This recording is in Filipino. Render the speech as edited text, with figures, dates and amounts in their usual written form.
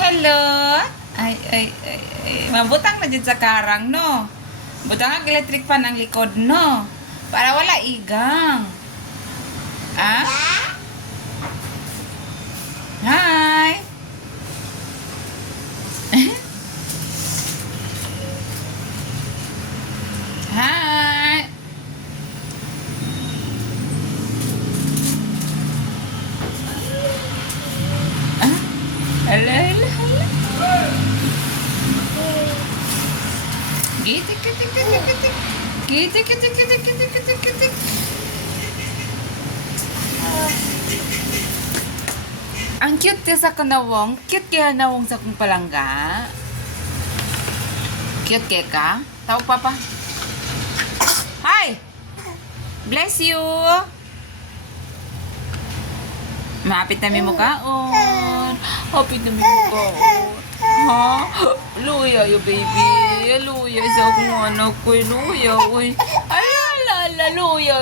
Hello? Ay. Mabutang na dyan sa karang, no? Butang ang electric fan ang likod, no? Para wala igang. Ah? Hi! Hi! Ah? Hello. Gitik. Ang cute ka sa kanawong. Cute kaya nawong sa kong palangga. Cute kaya ka? Tawag papa. Hi! Bless you! Maapit na may mukhaon. Hapit na may mukhaon. Ha? Luya yo baby. Luya sa akong anak ko. Luya. Uy. Ay, luya.